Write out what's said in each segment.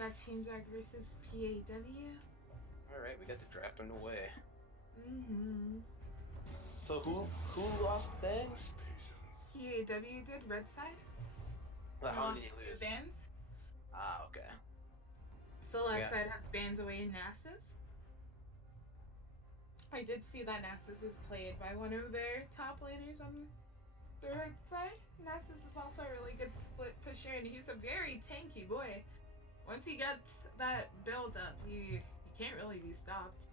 got Team Jack versus PAW. Alright, we got the draft underway. Mm-hmm. So who lost bangs? PAW did, red side. How did Lost he two lose? bands. Ah, okay. So left Yeah. side has bands away in Nasus. I did see that Nasus is played by one of their top laners on the right side. Nasus is also a really good split pusher, and he's a very tanky boy. Once he gets that build up, he can't really be stopped.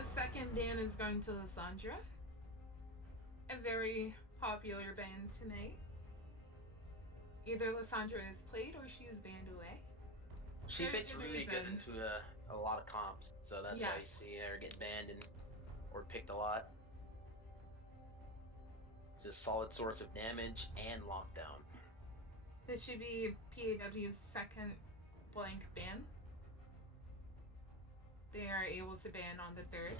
A second ban is going to Lysandra. A very popular ban tonight. Either Lysandra is played or she is banned away. She Very fits good really reason. good into a lot of comps, so that's why you Yes. see her get banned or picked a lot. Just solid source of damage and lockdown. This should be PAW's second blank ban. They are able to ban on the third.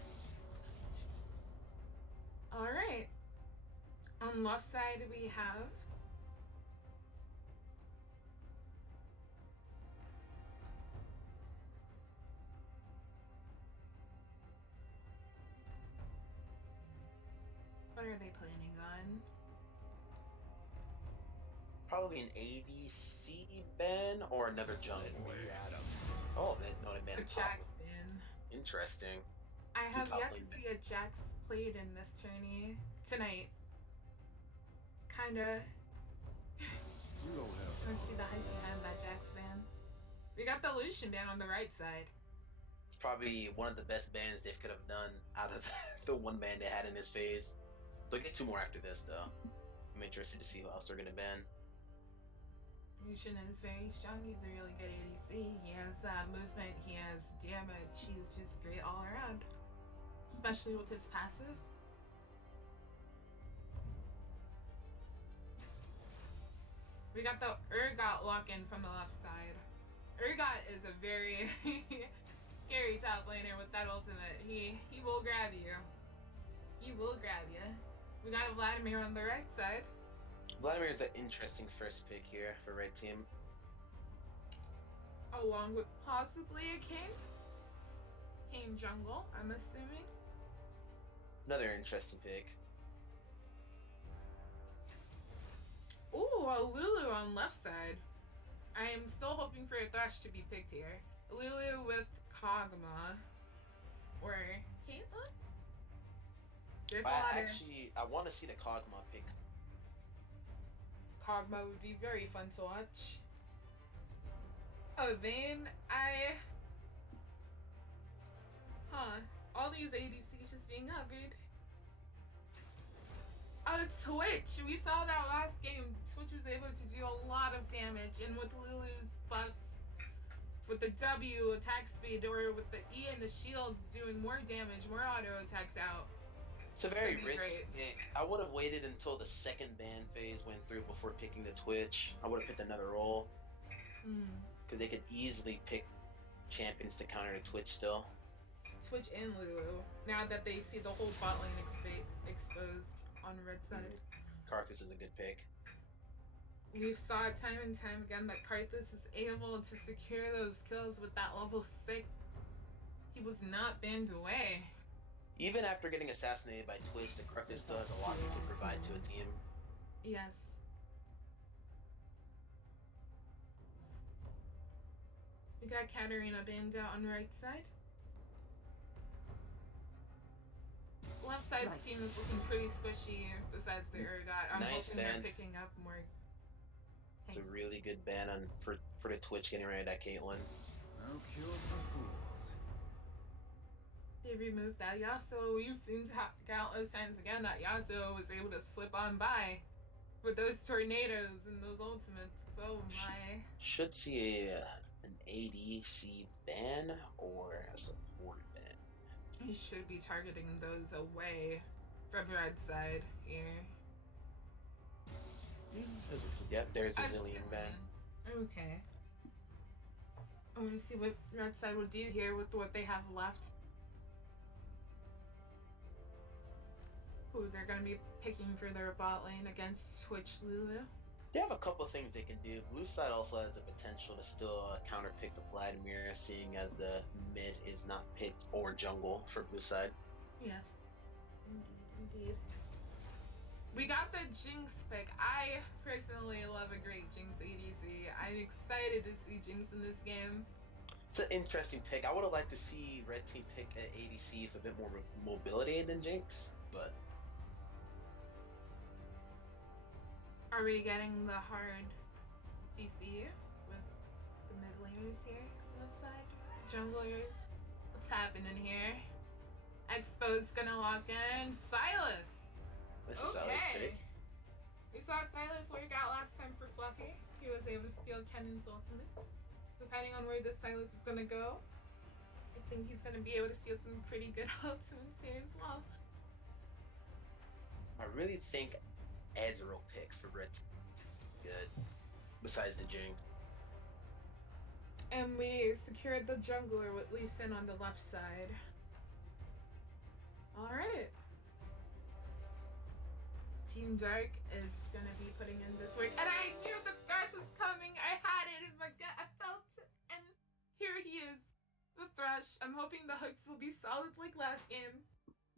Alright. On left side we have what are they planning on? Probably an ADC ban or another jungle. Oh, no, they A banned Jax top. ban. Interesting. I have top yet to lane ban. see a Jax played in this tourney tonight. Kinda. Let's see the hype behind that Jax ban. We got the Lucian ban on the right side. It's probably one of the best bans they could have done out of the one ban they had in this phase. They'll get two more after this, though. I'm interested to see who else they're going to ban. Lucian is very strong. He's a really good ADC. He has movement, he has damage. He's just great all around. Especially with his passive. We got the Urgot lock-in from the left side. Urgot is a very scary top laner with that ultimate. He will grab you. He will grab you. We got a Vladimir on the right side. Vladimir is an interesting first pick here for red team. Along with possibly a King. King jungle, I'm assuming. Another interesting pick. Ooh, a Lulu on left side. I am still hoping for a Thresh to be picked here. Lulu with Kog'Maw. Or Caitlyn? There's a lot I want to see the Kog'Maw pick. Kog'Maw would be very fun to watch. Vayne, all these ADCs just being covered. Twitch! We saw that last game. Twitch was able to do a lot of damage, and with Lulu's buffs, with the W attack speed, or with the E and the shield doing more damage, more auto attacks out. It's a very risky pick. I would have waited until the second ban phase went through before picking the Twitch. I would have picked another role. Because they could easily pick champions to counter the Twitch still. Twitch and Lulu, now that they see the whole bot lane exposed on red side. Karthus is a good pick. We've saw it time and time again that Karthus is able to secure those kills with that level 6. He was not banned away. Even after getting assassinated by Twitch, the Karthus still has a lot he can provide to a team. Yes. We got Katarina banned out on the right side. Left side's team is looking pretty squishy besides the Urgot. I'm hoping they're picking up more. It's a really good ban for the Twitch getting rid of that Caitlyn. No cure for fools. They removed that Yasuo. We've seen countless times again that Yasuo was able to slip on by with those tornadoes and those ultimates. Oh my. Should see an ADC ban or a support ban. He should be targeting those away from red side here. Yep, there's a Zillion ban. Okay. I want to see what red side will do here with what they have left. are going to be picking for their bot lane against Twitch Lulu. They have a couple of things they can do. Blue side also has the potential to still counter pick the Vladimir, seeing as the mid is not picked or jungle for blue side. Yes, indeed. We got the Jinx pick. I personally love a great Jinx ADC. I'm excited to see Jinx in this game. It's an interesting pick. I would have liked to see Red Team pick an ADC with a bit more mobility than Jinx, but... Are we getting the hard CC with the mid laners here? Left side? Junglers? What's happening here? Expo's gonna walk in. Silas! This is Silas' pick. We saw Silas work out last time for Fluffy. He was able to steal Kennen's ultimates. Depending on where this Silas is gonna go, I think he's gonna be able to steal some pretty good ultimates here as well. I really think Ezreal pick for Red Team good, besides the Jinx. And we secured the jungler with Lee Sin on the left side. Alright. Team Dark is gonna be putting in this work. And I knew the thrash was coming. I had it in my gut. I felt it. And here he is. The thrash. I'm hoping the hooks will be solid like last game.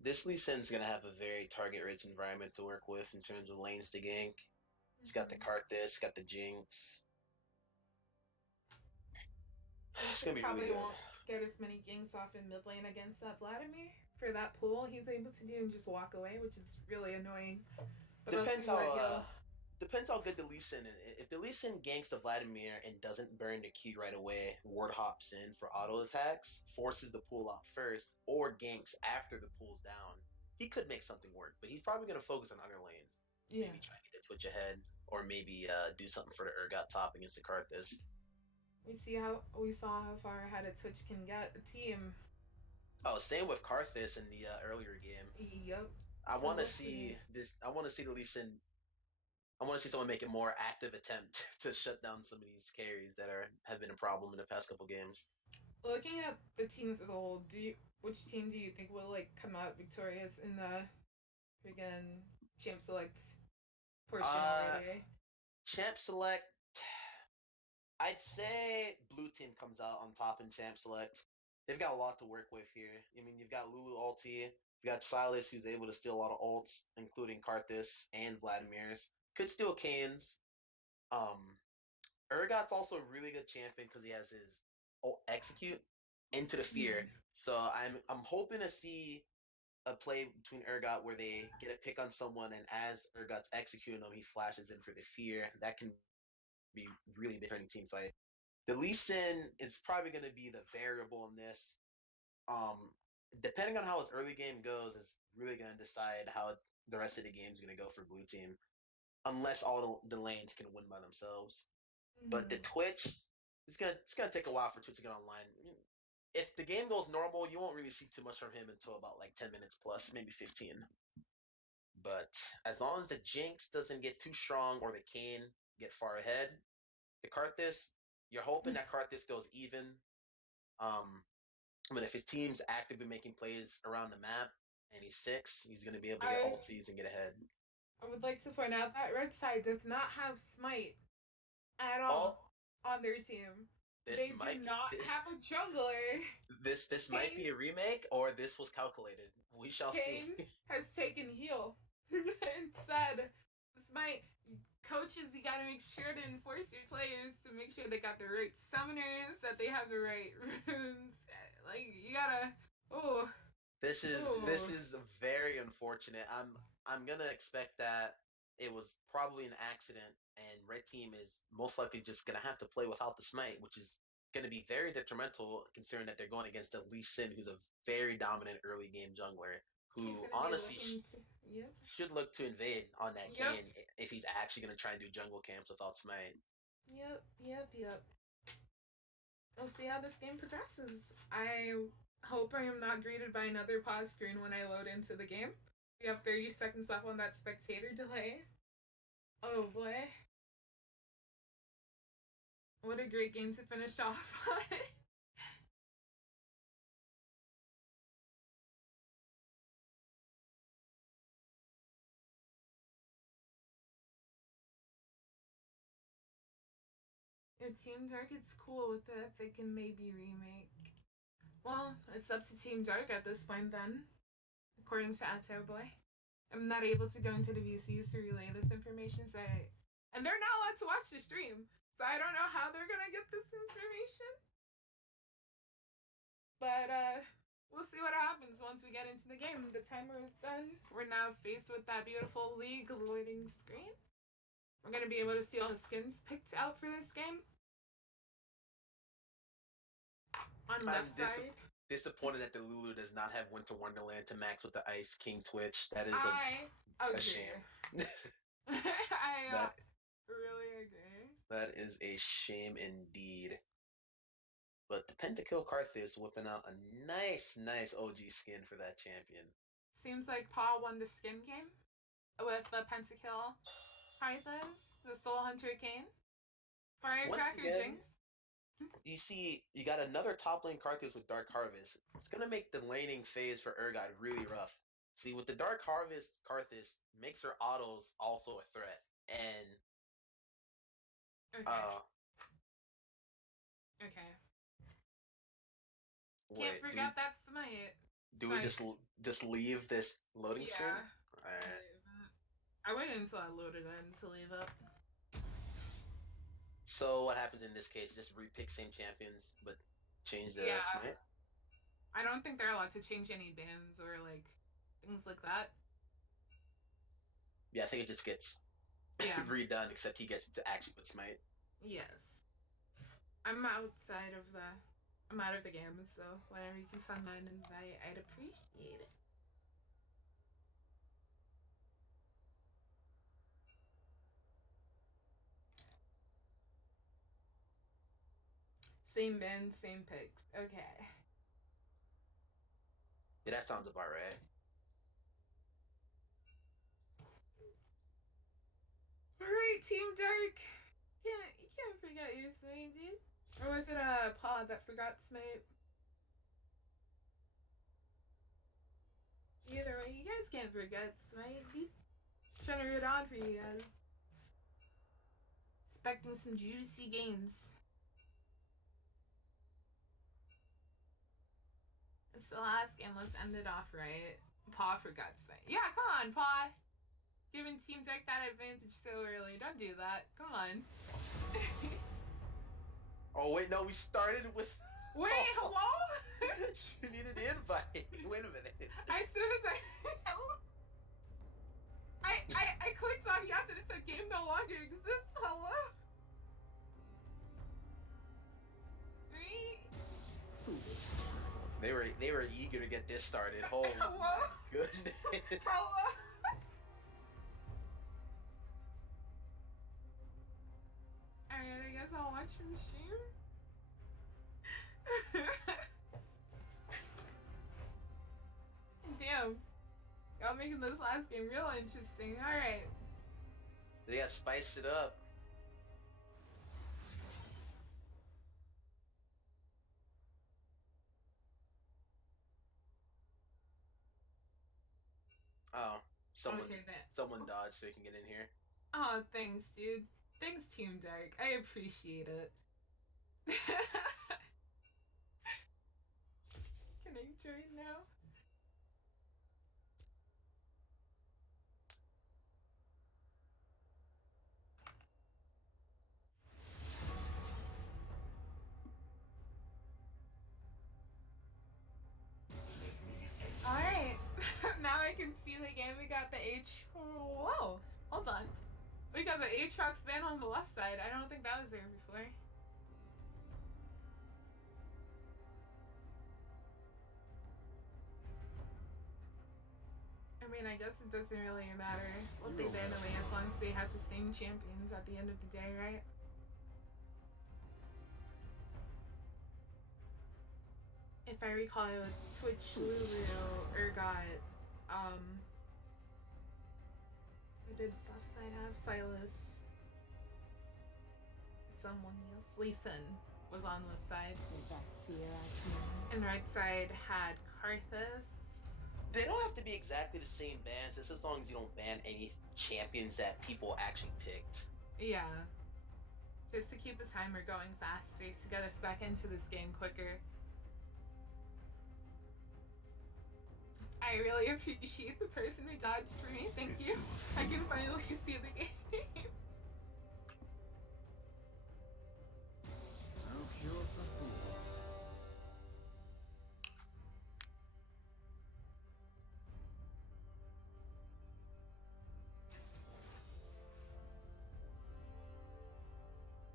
This Lee Sin's gonna have a very target-rich environment to work with in terms of lanes to gank. He's got the Karthus, got the Jinx. It's gonna be really good. Won't get as many ganks off in mid lane against that Vladimir. For that pull, he's able to do and just walk away, which is really annoying. But depends how good the Lee Sin is. If the Lee Sin ganks the Vladimir and doesn't burn the Q right away, ward hops in for auto attacks, forces the pull out first, or ganks after the pull's down, he could make something work. But he's probably going to focus on other lanes. Yes. Maybe try to get the Twitch ahead, or maybe do something for the Urgot top against the Karthus. We saw how far ahead a Twitch can get a team. Oh, same with Karthus in the earlier game. Yep. I want to see this. I want to see the Lee Sin. I want to see someone make a more active attempt to shut down some of these carries that have been a problem in the past couple games. Looking at the teams as a whole, which team do you think will come out victorious in the again Champ Select portion already? Champ Select, I'd say Blue Team comes out on top in Champ Select. They've got a lot to work with here. I mean, you've got Lulu ulti, you've got Silas who's able to steal a lot of ults, including Karthus and Vladimir's. Could steal Kane's. Urgot's also a really good champion because he has his ult execute into the fear. So I'm hoping to see a play between Urgot where they get a pick on someone, and as Urgot's executing them, he flashes in for the fear. That can be really big turning team fight. The Lee Sin is probably going to be the variable in this. Depending on how his early game goes, is really going to decide how the rest of the game is going to go for Blue Team. Unless all the lanes can win by themselves. But the Twitch, it's gonna take a while for Twitch to get online. If the game goes normal, you won't really see too much from him until about like 10 minutes plus, maybe 15. But as long as the Jinx doesn't get too strong or the Kane get far ahead, the Karthus, you're hoping that Karthus goes even. But if his team's actively making plays around the map and he's 6, he's gonna be able to get ultis and get ahead. I would like to point out that Red Side does not have Smite at all on their team. They do not have a jungler. This might be a remake, or this was calculated. We shall Kane see. has taken heal instead. Smite coaches, you gotta make sure to enforce your players to make sure they got the right summoners, that they have the right runes. Like you gotta. This is very unfortunate. I'm gonna expect that it was probably an accident, and Red Team is most likely just gonna have to play without the Smite, which is gonna be very detrimental considering that they're going against a Lee Sin who's a very dominant early game jungler who honestly should look to invade on that Kane if he's actually gonna try and do jungle camps without Smite. Yep. We'll see how this game progresses. I hope I am not greeted by another pause screen when I load into the game. We have 30 seconds left on that spectator delay. Oh boy. What a great game to finish off on. If Team Dark is cool with it, they can maybe remake. Well, it's up to Team Dark at this point then, according to Atto Boy. I'm not able to go into the VCs to relay this information, and they're not allowed to watch the stream, so I don't know how they're gonna get this information. But we'll see what happens once we get into the game. The timer is done. We're now faced with that beautiful league loading screen. We're gonna be able to see all the skins picked out for this game. On the left side. Disappointed that the Lulu does not have Winter Wonderland to max with the Ice King Twitch. That is a shame. I really agree. That is a shame indeed. But the Pentakill Karthus whipping out a nice OG skin for that champion. Seems like PAW won the skin game with the Pentakill Karthus, the Soul Hunter Kane, Firecracker Jinx. You see, you got another top lane Karthus with Dark Harvest. It's gonna make the laning phase for Urgot really rough. See, with the Dark Harvest Karthus, makes her autos also a threat, and okay. Can't forget that smite. Do we just leave this loading screen? Alright. I waited until I loaded in to leave it. So what happens in this case? Just repick same champions, but change the smite? I don't think they're allowed to change any bans or like things like that. Yeah, I think it just gets redone, except he gets to actually put smite. Yes. I'm out of the game, so whenever you can send that invite, I'd appreciate it. Same band, same picks. Okay. Yeah, that sounds about right. Alright, Team Dark. You can't forget your smite, dude. Or was it a PAW that forgot smite? Either way, you guys can't forget smite, dude. Trying to root on for you guys. Expecting some juicy games. It's the last game. Let's end it off right. PAW forgot smite. Yeah, come on, PAW. Giving Team Dark that advantage so early. Don't do that. Come on. Oh, wait, no, we started with... Wait, hello? You needed an invite. Wait a minute. As soon as I clicked on yes and it said game no longer exists. Hello? They were eager to get this started. Holy goodness. Hello? Alright, I guess I'll watch from stream. Damn. Y'all making this last game real interesting. Alright. They gotta spice it up. Oh, someone dodged so he can get in here. Oh, thanks, dude. Thanks, Team Dark. I appreciate it. Can I join now? Alright. Now I can see the game. We got the Whoa. Hold on. We got the Aatrox ban on the left side. I don't think that was there before. I mean, I guess it doesn't really matter what they ban away as long as they have the same champions at the end of the day, right? If I recall, it was Twitch, Lulu, Urgot, who did left side have? Silas. Someone else. Leeson was on left side. And right side had Karthus. They don't have to be exactly the same bans, just as long as you don't ban any champions that people actually picked. Yeah. just to keep the timer going faster, to get us back into this game quicker. I really appreciate the person who dodged for me. Thank you. I can finally see the game. No cure for fools.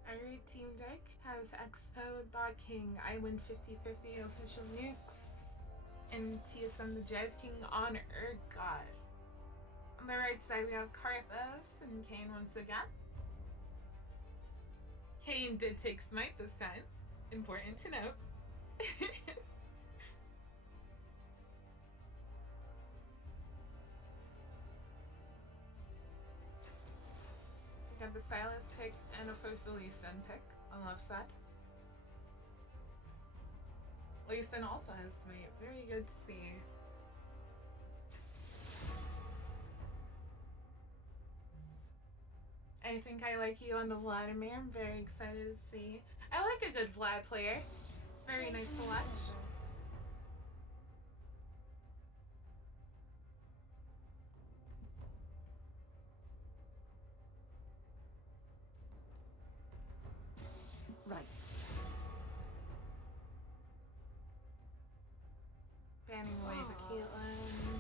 Our team deck has Expo, Dog King, I win 50-50 official nukes, and TSM the Jive King on Urgot. On the right side we have Karthus and Kane once again. Kane did take Smite this time. Important to note. We got the Silas pick and of course the Lee Sin pick on the left side. Lee Sin also has Smite. Very good to see. I think I like you on the Vladimir. I'm very excited to see. I like a good Vlad player. Very nice to watch. Right. Banning away the Caitlyn.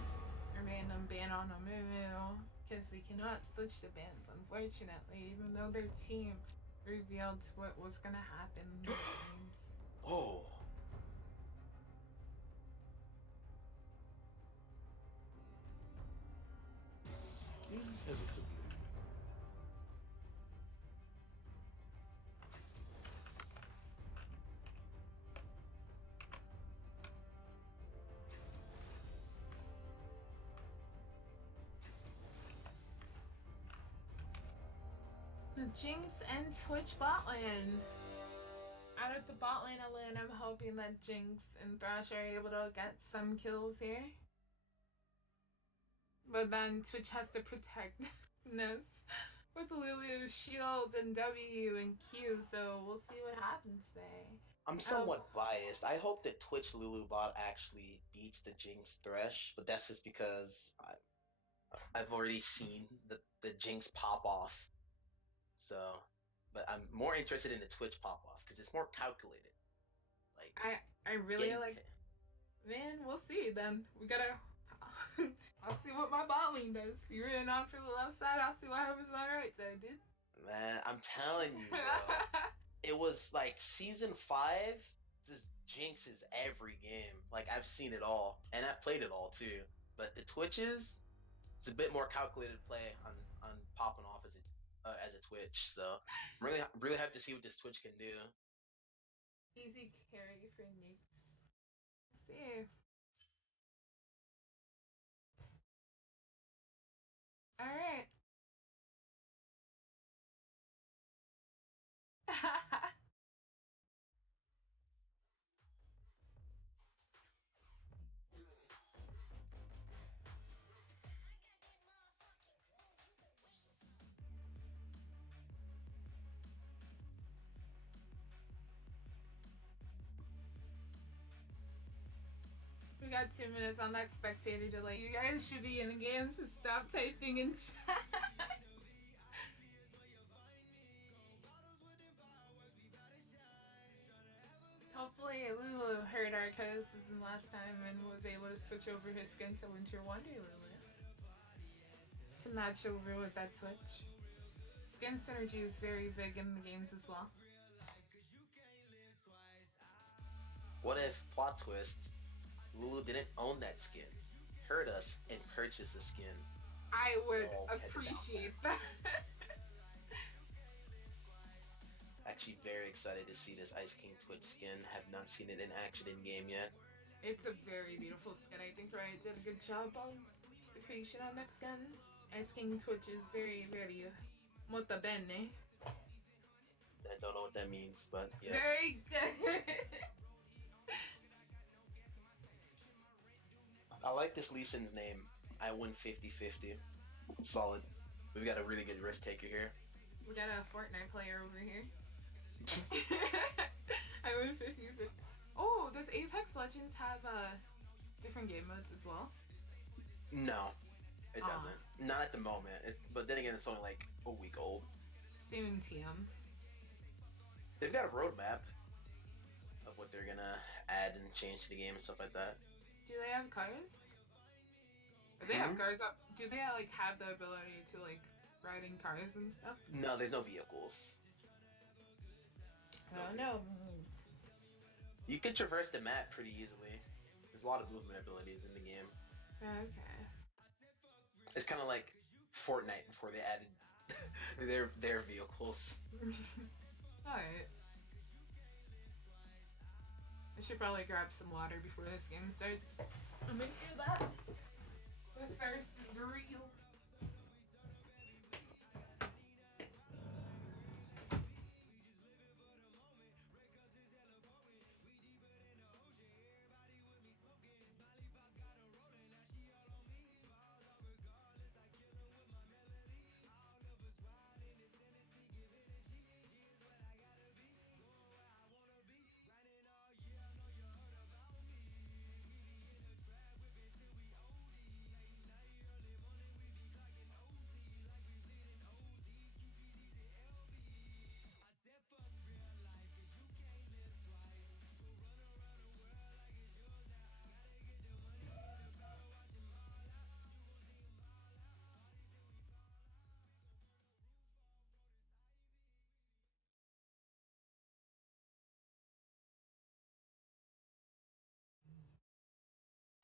Or random ban on a Mumu. Because they cannot switch the bans, unfortunately, even though their team revealed what was gonna happen in the games. Oh. Inevitably. The Jinx and Twitch bot lane. Out of the bot lane alone, I'm hoping that Jinx and Thrash are able to get some kills here. But then Twitch has to protect Ness with Lulu's shield and W and Q, so we'll see what happens there. I'm somewhat biased. I hope that Twitch Lulu bot actually beats the Jinx Thresh, but that's just because I've already seen the Jinx pop off. So, but I'm more interested in the Twitch pop off because it's more calculated. Like I really like. Man, we'll see then. We gotta. I'll see what my bot lane does. You're in on for the left side. I'll see what happens on the right side, dude. Man, I'm telling you, bro. It was like season 5. Just Jinxes every game. Like I've seen it all, and I've played it all too. But the Twitches, it's a bit more calculated play on popping off as a Twitch. So I'm really happy to see what this Twitch can do. Easy carry for nukes. Let's see. All right. We got 2 minutes on that spectator delay. You guys should be in the game, so stop typing in chat. Hopefully Lulu heard our criticism last time and was able to switch over his skin to Winter Wonder Lulu to match over with that Twitch. Skin synergy is very big in the games as well. What if, plot twist, Lulu didn't own that skin, heard us, and purchased the skin? I would appreciate that. Actually very excited to see this Ice King Twitch skin. Have not seen it in action in game yet. It's a very beautiful skin. I think Riot did a good job on the creation on that skin. Ice King Twitch is very, very molto bene. I don't know what that means, but yes. Very good. I like this Lee Sin's name. I win 50-50. Solid. We've got a really good risk taker here. We got a Fortnite player over here. I win 50-50. Oh, does Apex Legends have different game modes as well? No, it doesn't. Not at the moment. But then again, it's only like a week old. Soon, TM. They've got a roadmap of what they're gonna add and change to the game and stuff like that. Do they have cars? They have cars up. Do they like have the ability to like ride in cars and stuff? No, there's no vehicles. Oh no. You can traverse the map pretty easily. There's a lot of movement abilities in the game. Okay. It's kind of like Fortnite before they added their vehicles. Alright. I should probably grab some water before this game starts. I'm gonna do that. The thirst is real.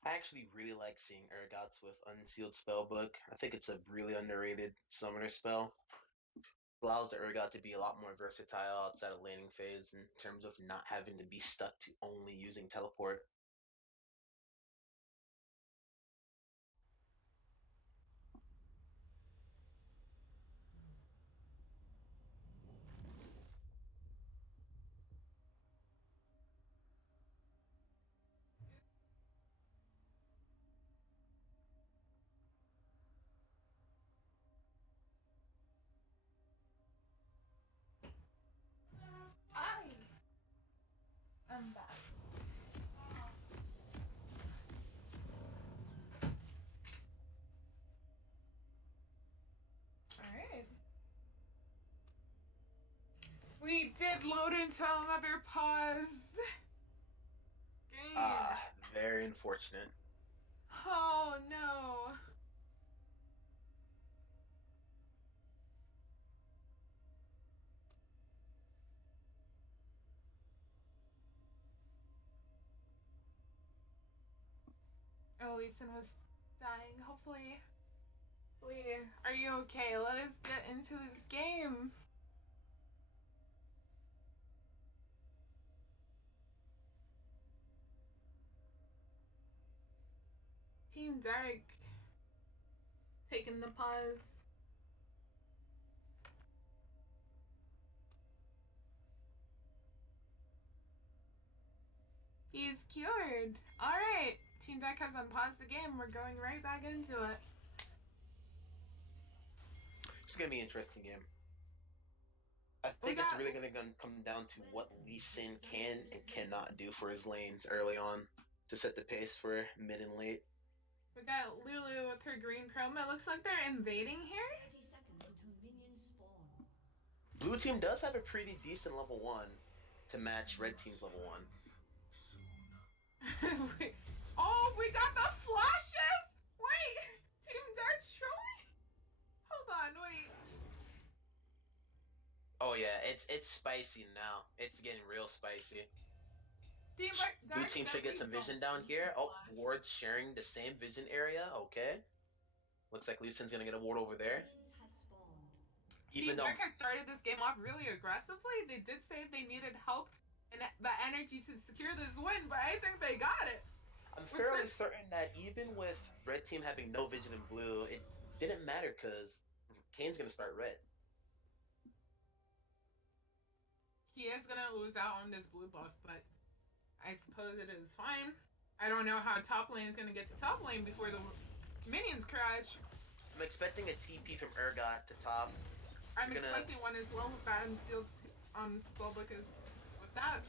I actually really like seeing Ergots with Unsealed Spellbook. I think it's a really underrated summoner spell. Allows the Ergot to be a lot more versatile outside of laning phase in terms of not having to be stuck to only using teleport. I'm back. Alright. We did load into another pause. Game. Very unfortunate. Oh no. Oh, Leeson was dying. Hopefully. Lee, are you okay? Let us get into this game. Team Dark taking the pause. He's cured. Alright. Team Dark has unpaused the game. We're going right back into it. It's gonna be an interesting game. I think it's really gonna come down to what Lee Sin can and cannot do for his lanes early on to set the pace for mid and late. We got Lulu with her green chrome. It looks like they're invading here. 30 seconds until minions spawn. Blue team does have a pretty decent level 1 to match red team's level 1. Oh, we got the flashes! Wait! Team Dark's trolling? Hold on, wait. Oh yeah, it's spicy now. It's getting real spicy. Blue team should get some vision down here. Oh, Ward's sharing the same vision area. Okay. Looks like Lee Sin's gonna get a ward over there. Team Dark has started this game off really aggressively. They did say they needed help and the energy to secure this win, but I think they got it. I'm fairly certain that even with red team having no vision in blue, it didn't matter because Kane's gonna start red. He is gonna lose out on this blue buff, but I suppose it is fine. I don't know how top lane is gonna get to top lane before the minions crash. I'm expecting a TP from Ergot to top. I'm expecting one as well with that unsealed Spellbook is with that.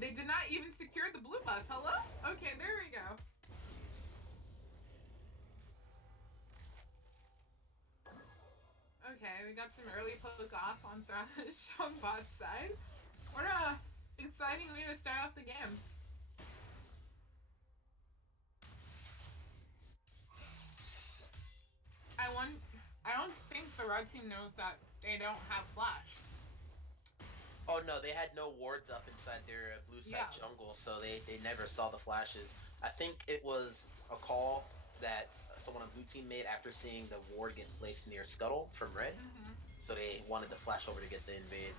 They did not even secure the blue buff. Hello? Okay, there we go. Okay, we got some early poke off on Thrash on bot side. What a exciting way to start off the game. I don't think the red team knows that they don't have flash. Oh no, they had no wards up inside their blue side jungle, so they never saw the flashes. I think it was a call that someone on blue team made after seeing the ward get placed near Scuttle from red, so they wanted to flash over to get the invade.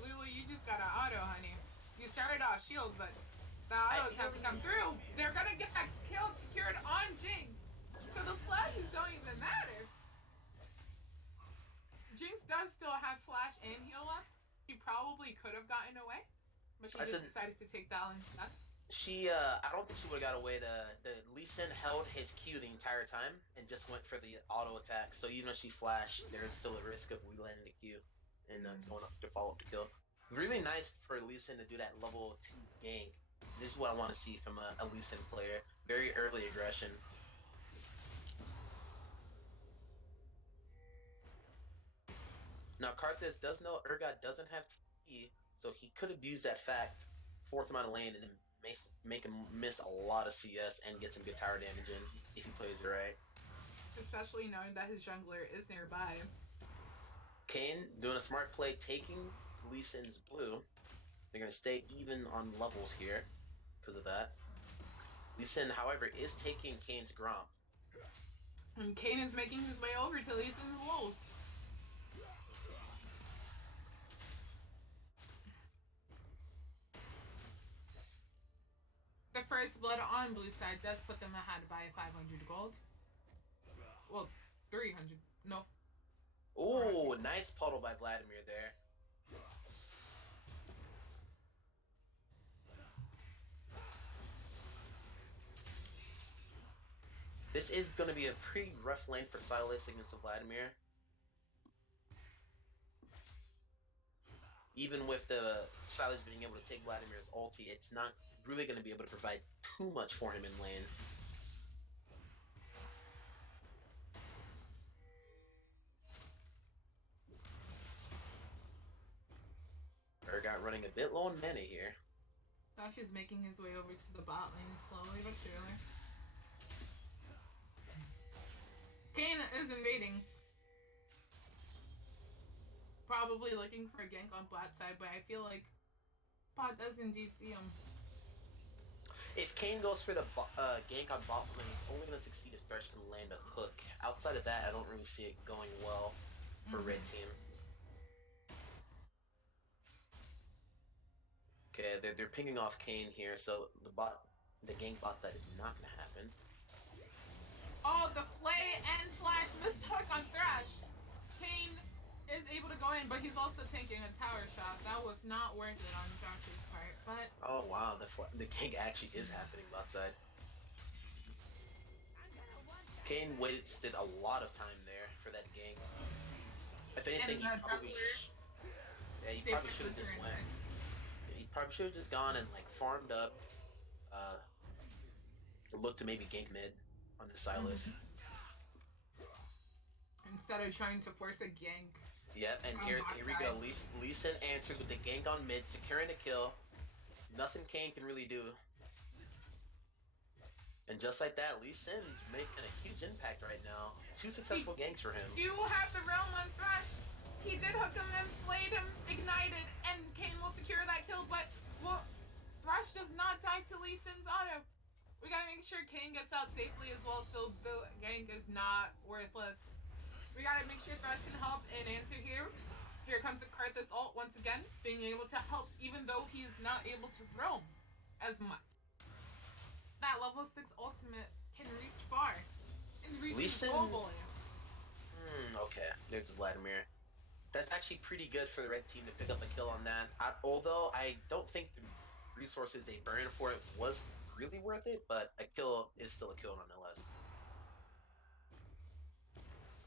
Lulu, you just got an auto, honey. You started off shield, but the autos have to come through. They're gonna get that kill secured on Jinx, so the flashes don't even matter. Jinx does still have flash and heal up. She probably could have gotten away, but she just decided to take that instead. I don't think she would have got away. The Lee Sin held his Q the entire time and just went for the auto attack. So even if she flashed, there's still a risk of we landing the Q and going up to follow up the kill. Really nice for Lee Sin to do that level 2 gank. This is what I want to see from a Lee Sin player. Very early aggression. Now, Karthus does know Urgot doesn't have TP, so he could have used that fact, force him out of lane, and make him miss a lot of CS and get some good tower damage in if he plays it right. Especially knowing that his jungler is nearby. Kayn doing a smart play, taking Lee Sin's blue. They're going to stay even on levels here because of that. Lee Sin, however, is taking Kayn's Gromp. And Kayn is making his way over to Lee Sin's wolves. The first blood on blue side does put them ahead by 500 gold. Well, 300. No. Ooh, nice puddle by Vladimir there. This is going to be a pretty rough lane for Sylas against Vladimir. Even with the Sylas being able to take Vladimir's ulti, it's not really going to be able to provide too much for him in lane. Urgot running a bit low on mana here. Dash is making his way over to the bot lane slowly but surely. Kayn is invading. Probably looking for a gank on bot side, but I feel like bot does indeed see him. If Kayn goes for the gank on bot lane, it's only going to succeed if Thresh can land a hook. Outside of that, I don't really see it going well for red team. Okay, they're pinging off Kayn here, so the gank bot side is not going to happen. Oh, the flay and slash mistook on Thresh. Kayn is able to go in, but he's also taking a tower shot. That was not worth it on Thresh's part, but... Oh wow, the gank actually is happening bot side. Kayn wasted a lot of time there for that gank. If anything, he probably should have just went. He probably should have just gone and like farmed up, looked to maybe gank mid on the Sylas. Instead of trying to force a gank. Yep, and here we go. Lee Sin answers with the gank on mid, securing a kill. Nothing Kayn can really do. And just like that, Lee Sin's making a huge impact right now. 2 successful ganks for him. You have the realm on Thresh. He did hook him and flayed him, ignited, and Kayn will secure that kill, but Thresh does not die to Lee Sin's auto. We gotta make sure Kayn gets out safely as well, so the gank is not worthless. We gotta make sure Thresh can help and answer here. Here comes the Karthus ult once again, being able to help even though he's not able to roam as much. That level 6 ultimate can reach far. And reach globally. Okay, there's Vladimir. That's actually pretty good for the red team to pick up a kill on that. Although I don't think the resources they burned for it was really worth it, but a kill is still a kill nonetheless.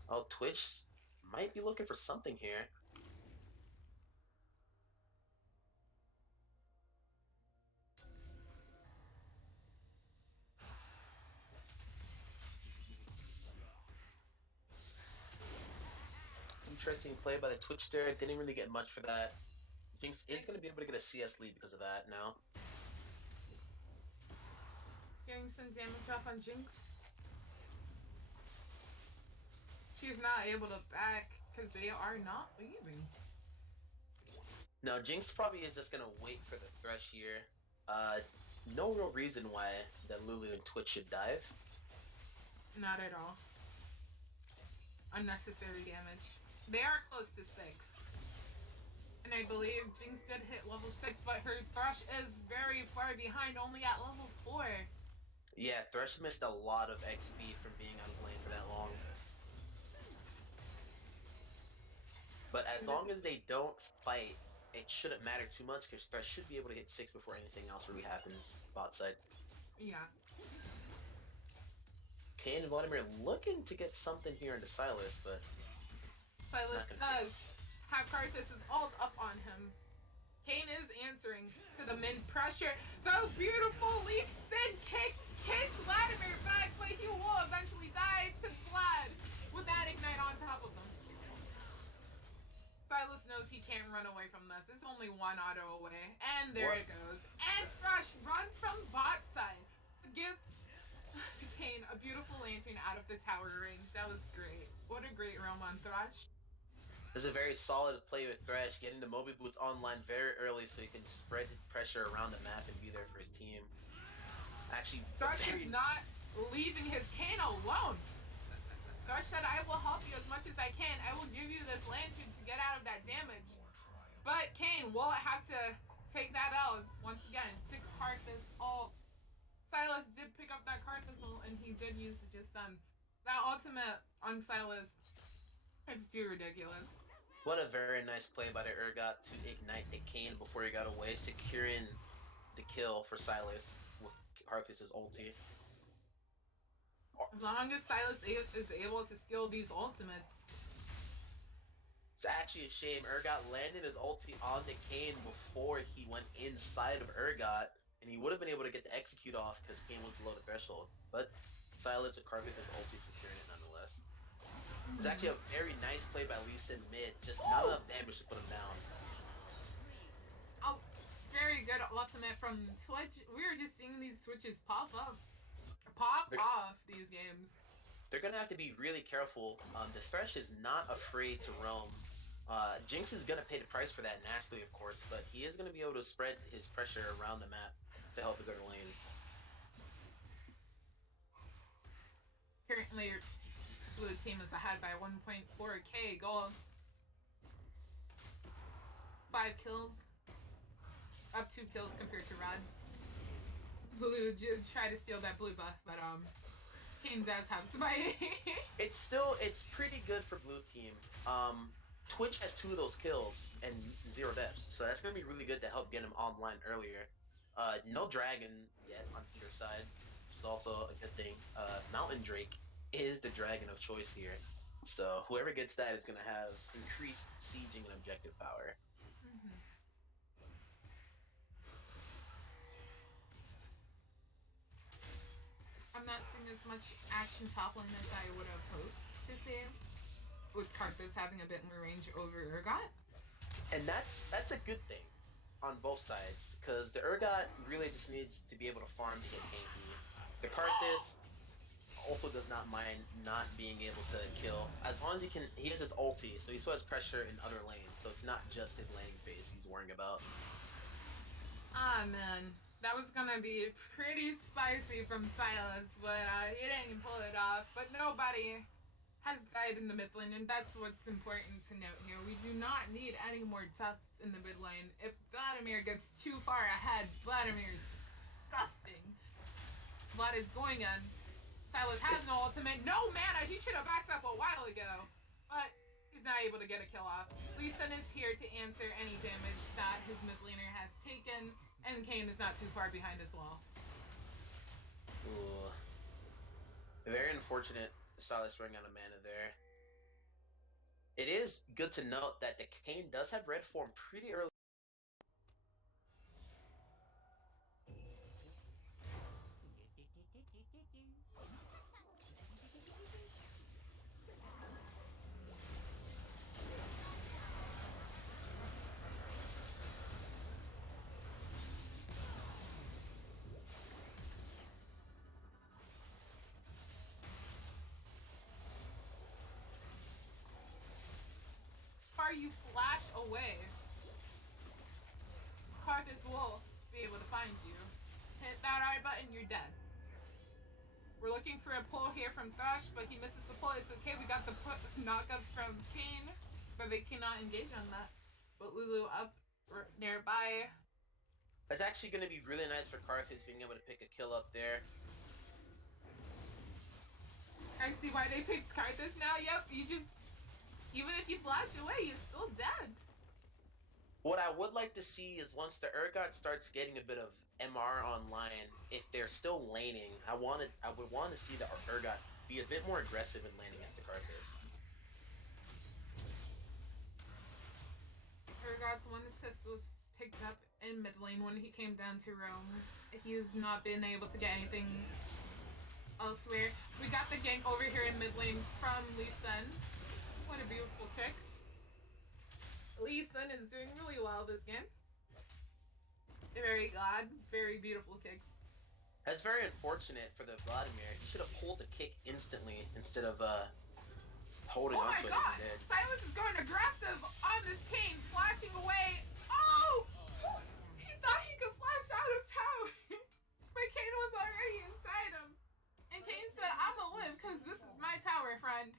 Oh, Twitch might be looking for something here. interesting play by the Twitch there. Didn't really get much for that. Jinx is going to be able to get a CS lead because of that now. Getting some damage off on Jinx. She's not able to back because they are not leaving. No, Jinx probably is just going to wait for the Thresh here. No real reason why that Lulu and Twitch should dive. Not at all. Unnecessary damage. They are close to 6. And I believe Jinx did hit level 6, but her Thresh is very far behind, only at level 4. Yeah, Thresh missed a lot of XP from being on lane for that long. But as long as they don't fight, it shouldn't matter too much because Thresh should be able to hit 6 before anything else really happens bot side. Yeah. Kayn and Vladimir looking to get something here into Sylas, but Sylas does have Karthus' ult up on him. Kayn is answering to the mid pressure. The beautiful Lee Sin kick hits Vladimir back, but he will eventually die to Vlad with that ignite on top of him. Sylas knows he can't run away from this. It's only one auto away. And there it goes. And Thresh runs from bot side to give Kayn a beautiful lantern out of the tower range. That was great. What a great roam on Thresh. This is a very solid play with Thresh, getting the Moby Boots online very early so he can spread pressure around the map and be there for his team. Actually, Thresh is not leaving his Kayn alone. Thresh said, I will help you as much as I can. I will give you this lantern to get out of that damage. But Kayn will have to take that out once again to Karthus ult. Sylas did pick up that Karthus ult and he did use it just then. That ultimate on Sylas is too ridiculous. What a very nice play by the Urgot to ignite the Kayn before he got away, securing the kill for Sylas with Karthus' ulti. As long as Sylas is able to skill these ultimates. It's actually a shame. Urgot landed his ulti on the Kayn before he went inside of Urgot, and he would have been able to get the execute off because Kayn was below the threshold. But Sylas with Karthus' ulti securing it nonetheless. It's actually a very nice play by Lee Sin mid, just not enough damage to put him down. Oh, very good ultimate from Twitch. We were just seeing these switches pop off these games. They're gonna have to be really careful. The Thresh is not afraid to roam. Jinx is gonna pay the price for that naturally, of course, but he is gonna be able to spread his pressure around the map to help his other lanes. Currently, blue team is ahead by 1.4k gold. 5 kills. Up 2 kills compared to red. Blue did try to steal that blue buff, but Kayn does have smite. It's pretty good for blue team. Twitch has 2 of those kills and 0 deaths, so that's gonna be really good to help get him online earlier. No dragon yet on either side, which is also a good thing. Mountain Drake is the dragon of choice here, so whoever gets that is gonna have increased sieging and objective power. I'm not seeing as much action top lane as I would have hoped to see, with Karthus having a bit more range over Urgot. And that's a good thing on both sides, because the Urgot really just needs to be able to farm to get tanky. The Karthus also does not mind not being able to kill, as long as he can. He has his ulti, so he still has pressure in other lanes, so it's not just his laning phase he's worrying about. Ah man, that was gonna be pretty spicy from Sylas, but he didn't pull it off. But nobody has died in the mid lane, and that's what's important to note here. We do not need any more deaths in the mid lane. If Vladimir gets too far ahead, Vladimir's disgusting. Vlad is going in. Sylas has no ultimate, no mana. He should have backed up a while ago, but he's not able to get a kill off. Lee Sin is here to answer any damage that his mid laner has taken, and Kayn is not too far behind as well. Ooh. Very unfortunate Sylas running out of mana there. It is good to note that the Kayn does have red form pretty early. button, you're dead. We're looking for a pull here from Thrush, but he misses the pull. It's okay, we got the knockup from Kane, but they cannot engage on that. But Lulu up nearby. That's actually going to be really nice for Karthus being able to pick a kill up there. I see why they picked Karthus now. Yep, you just... Even if you flash away, you're still dead. What I would like to see is once the Urgot starts getting a bit of MR online, if they're still laning, I would want to see the Urgot be a bit more aggressive in laning against the Karthus. Urgot's one assist was picked up in mid lane when he came down to roam. He's not been able to get anything elsewhere. We got the gank over here in mid lane from Lee Sin. What a beautiful kick. Lee Sin is doing really well this game. Very glad. Very beautiful kicks. That's very unfortunate for the Vladimir. He should have pulled the kick instantly instead of holding on to it as he did. Silas is going aggressive on this Kane, flashing away. Oh! He thought he could flash out of tower. But Kane was already inside him. And Kane said, I'm gonna live because this is my tower, friend.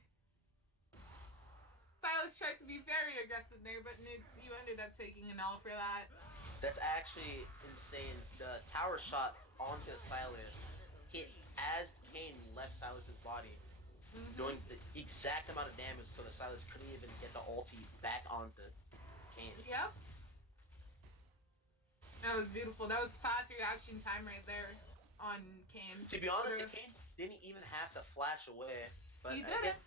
Silas tried to be very aggressive there, but Nukes, you ended up taking an L for that. That's actually insane. The tower shot onto Silas hit as Kane left Silas's body, doing the exact amount of damage so that Silas couldn't even get the ulti back onto Kane. Yep. That was beautiful. That was fast reaction time right there on Kane. To be honest, the Kane didn't even have to flash away, but he I guess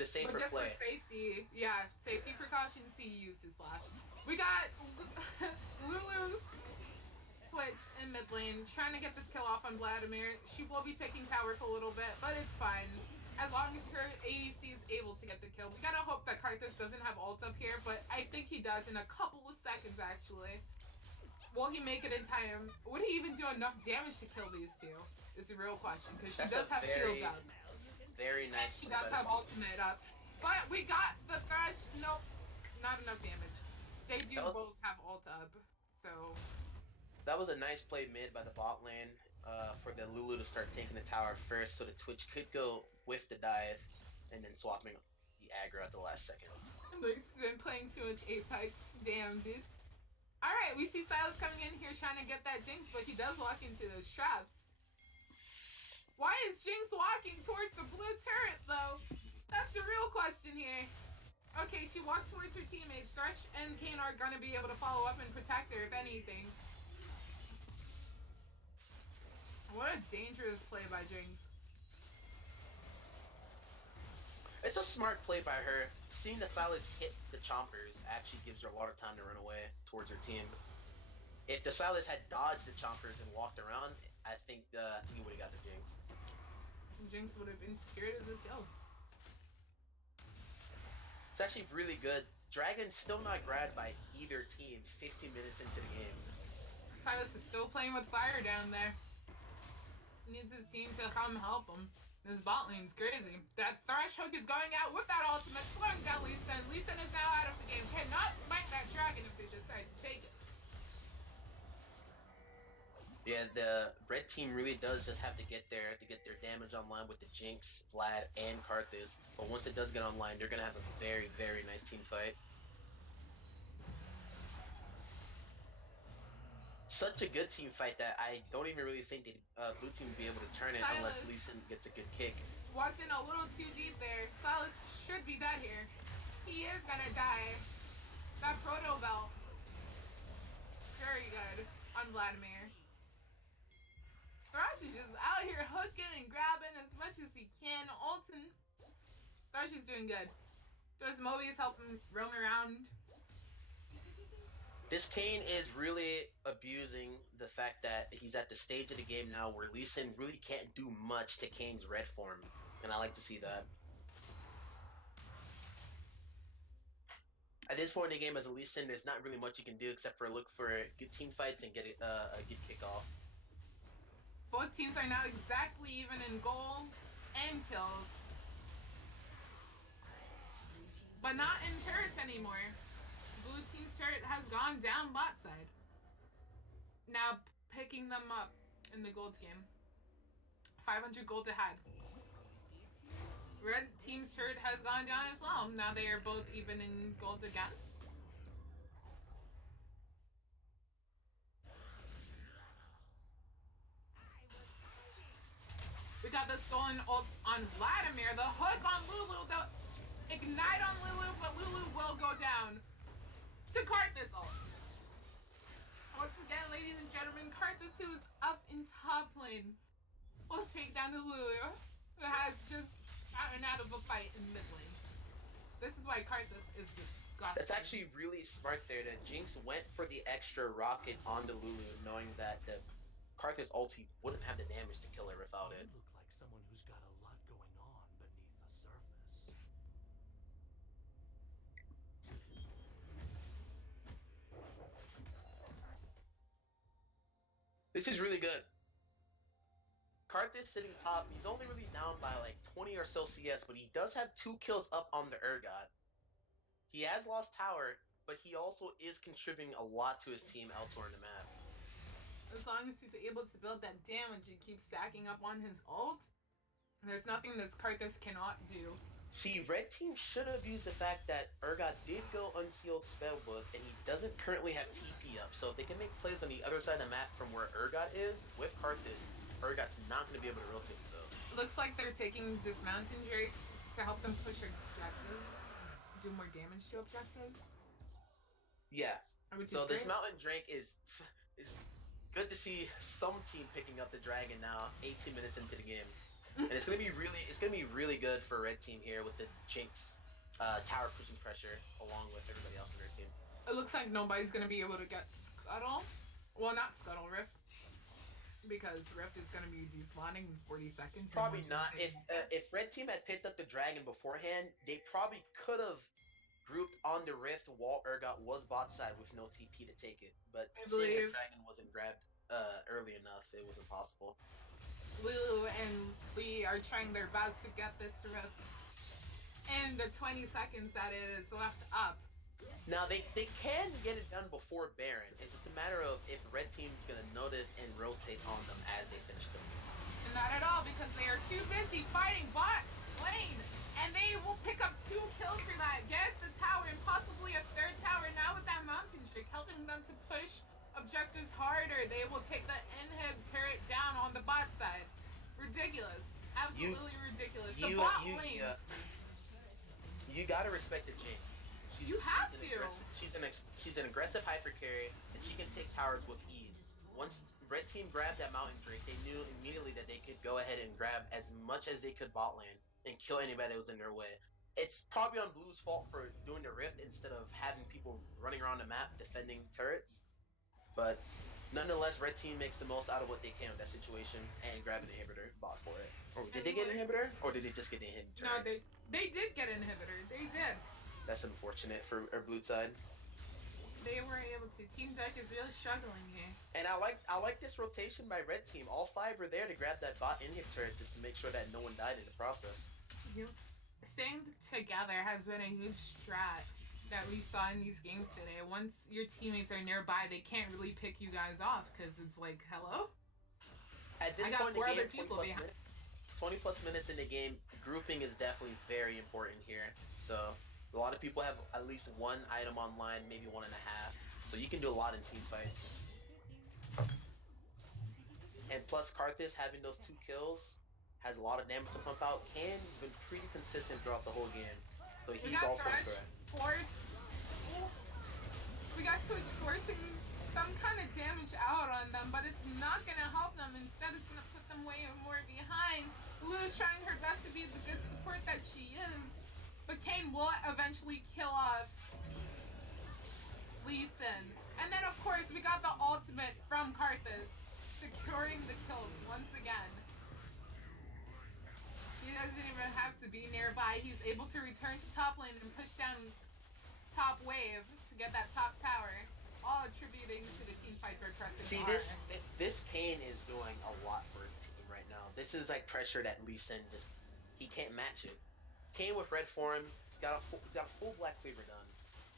the safer just play. For safety, yeah, safety precautions, he used his flash. We got Lulu Twitch in mid lane, trying to get this kill off on Vladimir. She will be taking tower for a little bit, but it's fine. As long as her ADC is able to get the kill. We gotta hope that Karthus doesn't have ult up here, but I think he does in a couple of seconds, actually. Will he make it in time? Would he even do enough damage to kill these two? Is the real question, because she does have shields up. Very nice. And she does have ultimate up. But we got the Thrush. Nope. Not enough damage. They do both have ult up. So. That was a nice play mid by the bot lane for the Lulu to start taking the tower first so the Twitch could go with the dive and then swapping the aggro at the last second. Luke's been playing too much Apex. Damn, dude. Alright, we see Silas coming in here trying to get that Jinx, but he does walk into those traps. Why is Jinx walking towards the blue turret, though? That's the real question here. Okay, she walked towards her teammates. Thrush and Kane are gonna be able to follow up and protect her, if anything. What a dangerous play by Jinx. It's a smart play by her. Seeing that Silas hit the chompers actually gives her a lot of time to run away towards her team. If the Silas had dodged the chompers and walked around, I think he would have got the Jinx. Jinx would have been secured as a kill. It's actually really good. Dragon's still not grabbed by either team 15 minutes into the game. Silas is still playing with fire down there. He needs his team to come help him. This bot lane's crazy. That Thrush hook is going out with that ultimate, slowing down Lee Sin. Lee Sin is now out of the game. Cannot fight that dragon if they decide to take it. Yeah, the red team really does just have to get there to get their damage online with the Jinx, Vlad, and Karthus. But once it does get online, they're going to have a very, very nice team fight. Such a good team fight that I don't even really think the blue team will be able to turn it unless Lee Sin gets a good kick. Walked in a little too deep there. Silas should be dead here. He is going to die. That Proto Belt. Very good on Vladimir. Thrush is just out here hooking and grabbing as much as he can. Ulton. Thrush is doing good. Does Mobius help him roam around? This Kane is really abusing the fact that he's at the stage of the game now where Lee Sin really can't do much to Kane's red form. And I like to see that. At this point in the game as a Lee Sin, there's not really much you can do except for look for good team fights and get a good kickoff. Both teams are now exactly even in gold and kills. But not in turrets anymore. Blue team's turret has gone down bot side. Now picking them up in the gold game. 500 gold ahead. Red team's turret has gone down as well. Now they are both even in gold again. We got the stolen ult on Vladimir. The hook on Lulu. The ignite on Lulu, but Lulu will go down to Karthus ult. Once again, ladies and gentlemen, Karthus, who is up in top lane, will take down the Lulu, who has just gotten out of a fight in mid lane. This is why Karthus is disgusting. That's actually really smart there that Jinx went for the extra rocket onto Lulu, knowing that the Karthus ulti wouldn't have the damage to kill her without it. You look like someone who's got a lot going on beneath the surface. This is really good. Karthus sitting top, he's only really down by like 20 or so CS, but he does have 2 kills up on the Urgot. He has lost tower, but he also is contributing a lot to his team elsewhere in the map. As long as he's able to build that damage and keep stacking up on his ult, there's nothing this Karthus cannot do. See, red team should have used the fact that Urgot did go unsealed spellbook, and he doesn't currently have TP up, so if they can make plays on the other side of the map from where Urgot is, with Karthus, Urgot's not going to be able to rotate with those. Looks like they're taking this Mountain Drake to help them push objectives, do more damage to objectives. Yeah. So this Mountain Drake is good to see some team picking up the dragon now, 18 minutes into the game. And it's gonna be really good for red team here with the Jinx tower pushing pressure along with everybody else on their team. It looks like nobody's gonna be able to get Scuttle. Well, not Scuttle, Rift. Because Rift is gonna be despawning in 40 seconds. Probably not. If red team had picked up the dragon beforehand, they probably could have grouped on the Rift while Urgot was bot side with no TP to take it. But seeing the dragon wasn't grabbed early enough, it was impossible. Lulu and Lee are trying their best to get this Rift in the 20 seconds that it is left up. Now, they can get it done before Baron. It's just a matter of if red team's going to notice and rotate on them as they finish them. And not at all, because they are too busy fighting bot lane. And they will pick up 2 kills for that. Get the tower and possibly a 3rd tower. Now with that Mountain Drake helping them to push objectives harder. They will take the inhib turret down on the bot side. Ridiculous. Absolutely ridiculous. The bot lane. You gotta respect the Jinx. She's an aggressive hyper carry, and she can take towers with ease. Once red team grabbed that Mountain Drake, they knew immediately that they could go ahead and grab as much as they could bot lane and kill anybody that was in their way. It's probably on Blue's fault for doing the Rift instead of having people running around the map defending turrets. But nonetheless, red team makes the most out of what they can with that situation and grab an inhibitor bot for it. Or did they get an inhibitor? Or did they just get the inhibitor? No, they did get an inhibitor. They did. That's unfortunate for our blue side. They were able to. Team Deck is really struggling here. And I like this rotation by red team. All 5 are there to grab that bot inhibitor just to make sure that no one died in the process. Staying together has been a huge strat that we saw in these games today. Once your teammates are nearby, they can't really pick you guys off because it's like, hello? At this point in the game, 20 plus minutes in the game, grouping is definitely very important here. So a lot of people have at least 1 item online, maybe 1.5. So you can do a lot in team fights. And plus Karthus having those 2 kills has a lot of damage to pump out. He's been pretty consistent throughout the whole game. So he's also a threat. We got Twitch forcing some kind of damage out on them, but it's not going to help them. Instead, it's going to put them way more behind. Lulu's trying her best to be the good support that she is, but Kayn will eventually kill off Lee Sin. And then, of course, we got the ultimate from Karthus, securing the kill once again. He doesn't even have to be nearby. He's able to return to top lane and push down top wave to get that top tower, all attributing to the team fight for cresting. See, this Kayn is doing a lot for the team right now. This is like pressure that Lee Sin he can't match it. Kayn with red form, he's got a full Black Cleaver done.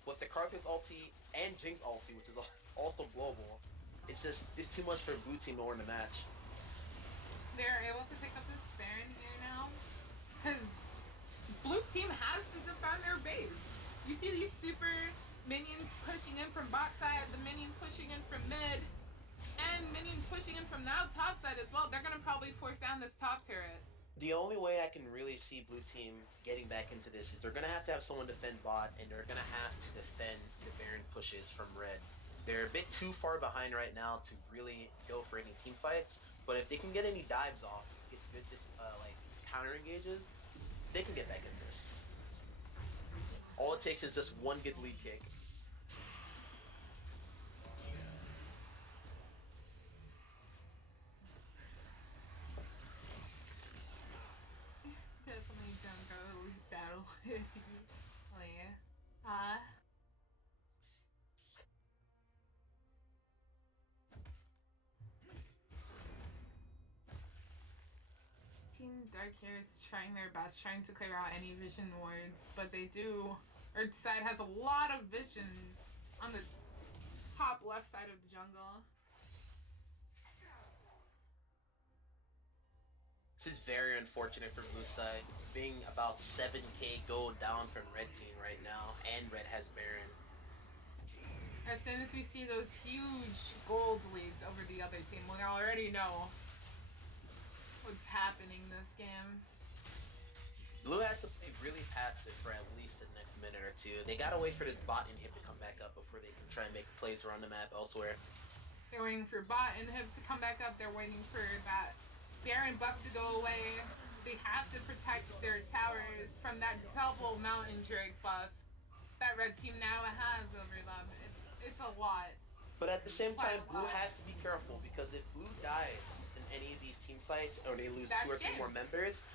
With the Karthus ulti and Jinx ulti, which is also global, it's too much for blue team to win the match. they're able to pick up this Baron here now. Because blue team has to defend their base. You see these super minions pushing in from bot side, the minions pushing in from mid, and minions pushing in from now top side as well. They're going to probably force down this top turret. The only way I can really see blue team getting back into this is they're going to have someone defend bot, and they're going to have to defend the Baron pushes from red. They're a bit too far behind right now to really go for any team fights, but if they can get any dives off, get good like counter engages, they can get back in this. All it takes is just one good lead kick. Definitely don't go battle. Team Dark here is trying their best, trying to clear out any vision wards, but they do. Earth side has a lot of vision on the top left side of the jungle. This is very unfortunate for blue side, being about 7k gold down from red team right now, and red has Baron. As soon as we see those huge gold leads over the other team, we already know what's happening this game. Blue has to play really passive for at least the next minute or two. They gotta wait for this bot inhib to come back up before they can try and make plays around the map elsewhere. They're waiting for bot inhib to come back up. They're waiting for that Baron buff to go away. They have to protect their towers from that double Mountain Drake buff that red team now has over them. It's a lot. But at the same time, blue has to be careful, because if blue dies in any of these team fights, or they lose 2 or 3 more members,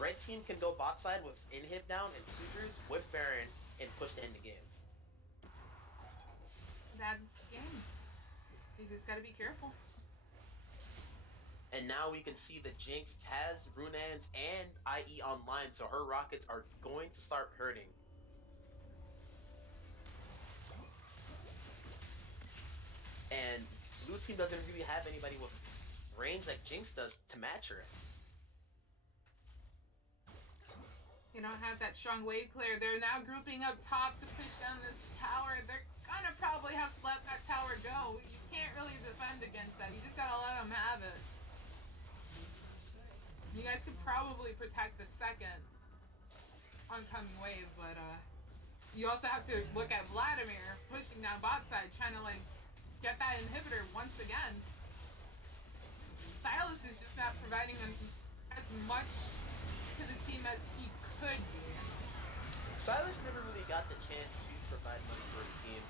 red team can go bot side with inhib down and supers with Baron and push to end the game. That's the game. You just gotta be careful. And now we can see that Jinx has Runaan's and IE online, so her rockets are going to start hurting. And blue team doesn't really have anybody with range like Jinx does to match her. They don't have that strong wave clear. They're now grouping up top to push down this tower. They're gonna probably have to let that tower go. You can't really defend against that. You just gotta let them have it. You guys could probably protect the second oncoming wave, but you also have to look at Vladimir pushing down bot side, trying to like get that inhibitor once again. Silas is just not providing them as much to the team as he could be. Silas never really got the chance to provide much for his team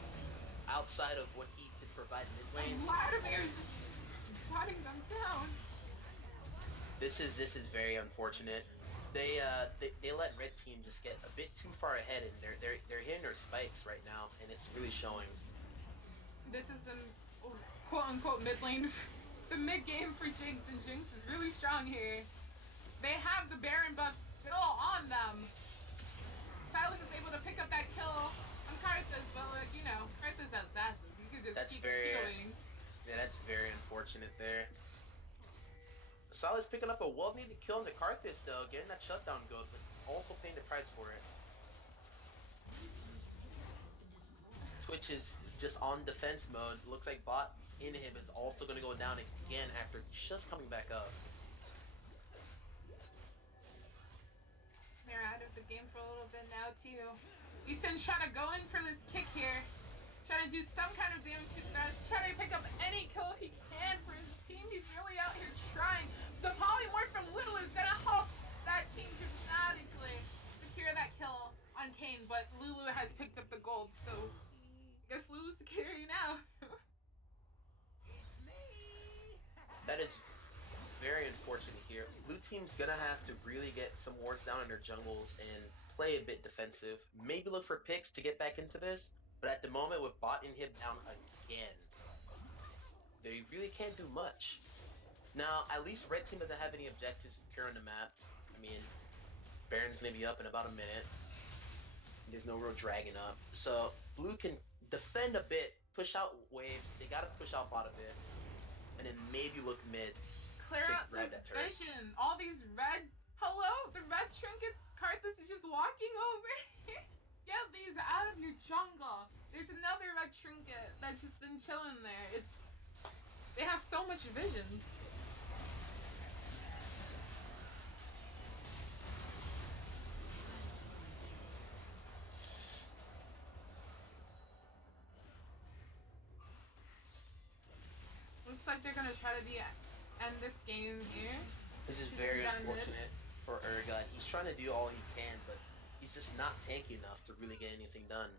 outside of what he could provide mid lane. Vladimir's just cutting them down. This is very unfortunate. They let red team just get a bit too far ahead, and they're hitting their spikes right now, and it's really showing. This is the quote unquote mid lane, the mid game for Jinx, and Jinx is really strong here. They have the Baron buff still on them. Silas is able to pick up that kill on Karthus, but like, you know, Karthus has fast. You can just keep healing. Yeah, that's very unfortunate there. Silas picking up a well-needed kill into Karthus though, getting that shutdown go, but also paying the price for it. Twitch is just on defense mode. Looks like bot inhib is also going to go down again after just coming back up. They're out of the game for a little bit now too. Easton's trying to go in for this kick here. Trying to do some kind of damage to Thresh. Trying to pick up any kill he can for his team. He's really out here trying. The polymorph from Little is going to help that team dramatically secure that kill on Kayn, but Lulu has picked up the gold, so I guess Lulu's the carry now. That is very unfortunate here. Blue team's gonna have to really get some wards down in their jungles and play a bit defensive. Maybe look for picks to get back into this, but at the moment with bot inhib down again, they really can't do much. Now, at least red team doesn't have any objectives secure on the map. I mean, Baron's gonna be up in about a minute. There's no real dragon up. So, blue can defend a bit, push out waves. They gotta push out bot a bit. And then maybe look mid. clear out this vision. All these red... Hello? The red trinkets Karthus is just walking over. Get these out of your jungle. There's another red trinket that's just been chilling there. They have so much vision. Looks like they're gonna try to end this game here. This is very unfortunate for Urgot. He's trying to do all he can, but he's just not tanky enough to really get anything done.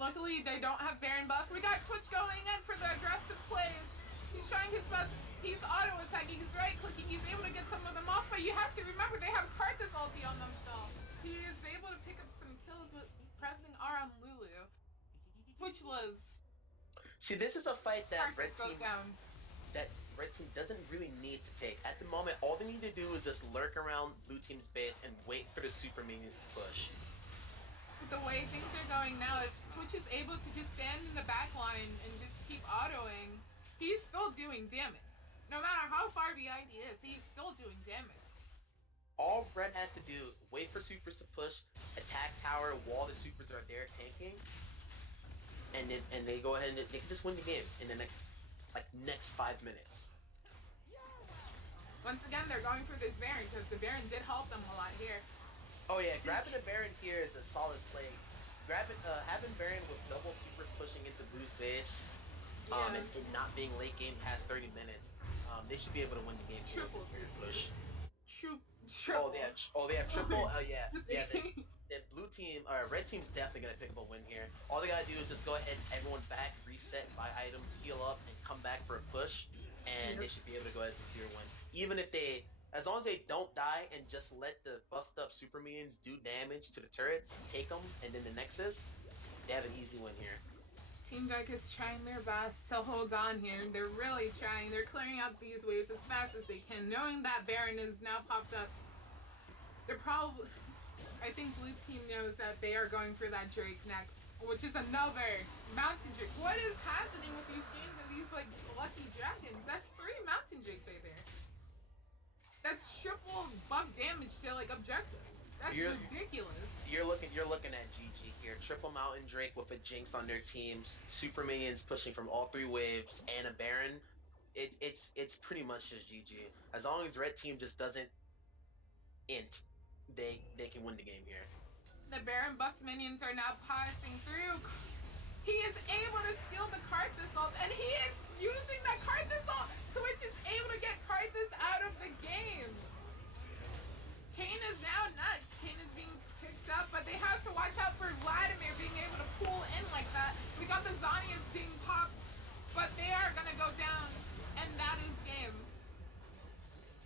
Luckily, they don't have Baron buff. We got Twitch going in for the aggressive plays. He's trying his best. He's auto-attacking. He's right-clicking. He's able to get some of them off, but you have to remember they have Karthus ulti on them still. He is able to pick up some kills with pressing R on Lulu. Twitch lives. See, this is a fight that Red Team doesn't really need to take. At the moment, all they need to do is just lurk around Blue Team's base and wait for the super minions to push. With the way things are going now, if Twitch is able to just stand in the back line and just keep autoing, he's still doing damage. No matter how far behind he is, he's still doing damage. All Red has to do, wait for supers to push, attack tower while the supers are there tanking, and they go ahead and they can just win the game in the next 5 minutes. Once again, they're going for this Baron because the Baron did help them a lot here. Oh yeah, grabbing a Baron here is a solid play. Having Baron with double supers pushing into Blue's base, and not being late game past 30 minutes, they should be able to win the game. Triple push. Triple. Oh, they have triple. Oh yeah. The blue team, red team's definitely gonna pick up a win here. All they gotta do is just go ahead, everyone back, reset, buy items, heal up, and come back for a push, and they should be able to go ahead and secure a win. Even if as long as they don't die and just let the buffed up super minions do damage to the turrets, take them, and then the Nexus, they have an easy win here. Team Dark is trying their best to hold on here. They're really trying. They're clearing out these waves as fast as they can, knowing that Baron is now popped up. They're probably... I think Blue Team knows that they are going for that Drake next, which is another Mountain Drake. What is happening with these games and these, like, lucky dragons? That's 3 Mountain Drakes right there. That's triple buff damage to, like, objectives. That's ridiculous. You're looking at GG here. Triple Mountain Drake with a Jinx on their teams, super minions pushing from all 3 waves, and a Baron. It's pretty much just GG. As long as red team just doesn't int, they can win the game here. The Baron buffed minions are now passing through. He is able to steal the Karthus ult, and he is using that Karthus ult. Twitch is able to get Karthus out of the game. Kane is now next. Kane is being picked up, but they have to watch out for Vladimir being able to pull in like that. We got the Zhonya's being popped, but they are gonna go down, and that is game.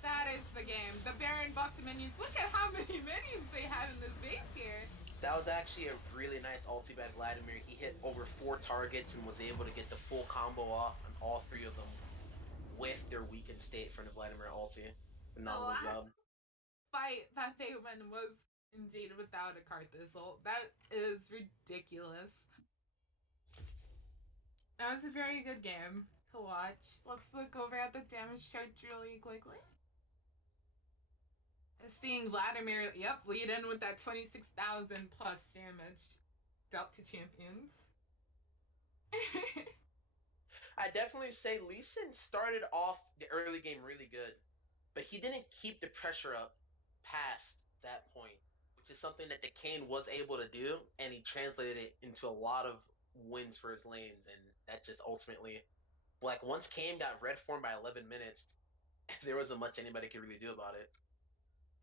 That is the game. The Baron buffed minions. Look at how many minions they have in this base here. That was actually a really nice ulti by Vladimir. He hit over 4 targets and was able to get the full combo off on all 3 of them with their weakened state from the Vladimir ulti. Phenomenal job. Fight that they won was indeed without a Karthus ult. That is ridiculous. That was a very good game to watch. Let's look over at the damage chart really quickly. Seeing Vladimir, lead in with that 26,000 plus damage dealt to champions. I definitely say Lee Sin started off the early game really good, but he didn't keep the pressure up past that point, which is something that the Kane was able to do, and he translated it into a lot of wins for his lanes, and that just ultimately, like, once Kane got red form by 11 minutes, there wasn't much anybody could really do about it.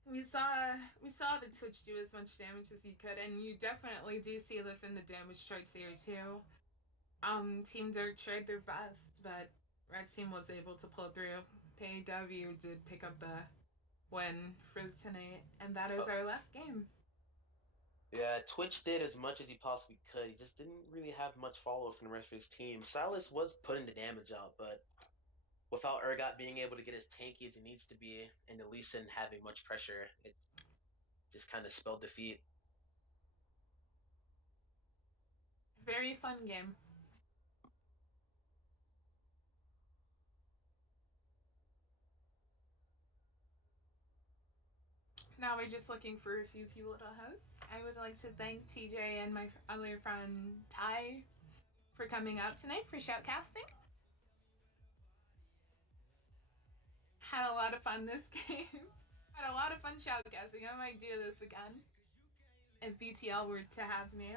We saw the Twitch do as much damage as he could, and you definitely do see this in the damage charts here too. Team Dark tried their best, but Red Team was able to pull through. PAW did pick up the win for tonight, and that is our last game. Yeah, Twitch did as much as he possibly could. He just didn't really have much follow from the rest of his team. Silas was putting the damage out, but without Urgot being able to get as tanky as he needs to be, and Lee Sin having much pressure, it just kind of spelled defeat. Very fun game. Now we're just looking for a few people to host. I would like to thank TJ and my other friend Ty for coming out tonight for shoutcasting. Had a lot of fun this game. Had a lot of fun shoutcasting. I might do this again if BTL were to have me.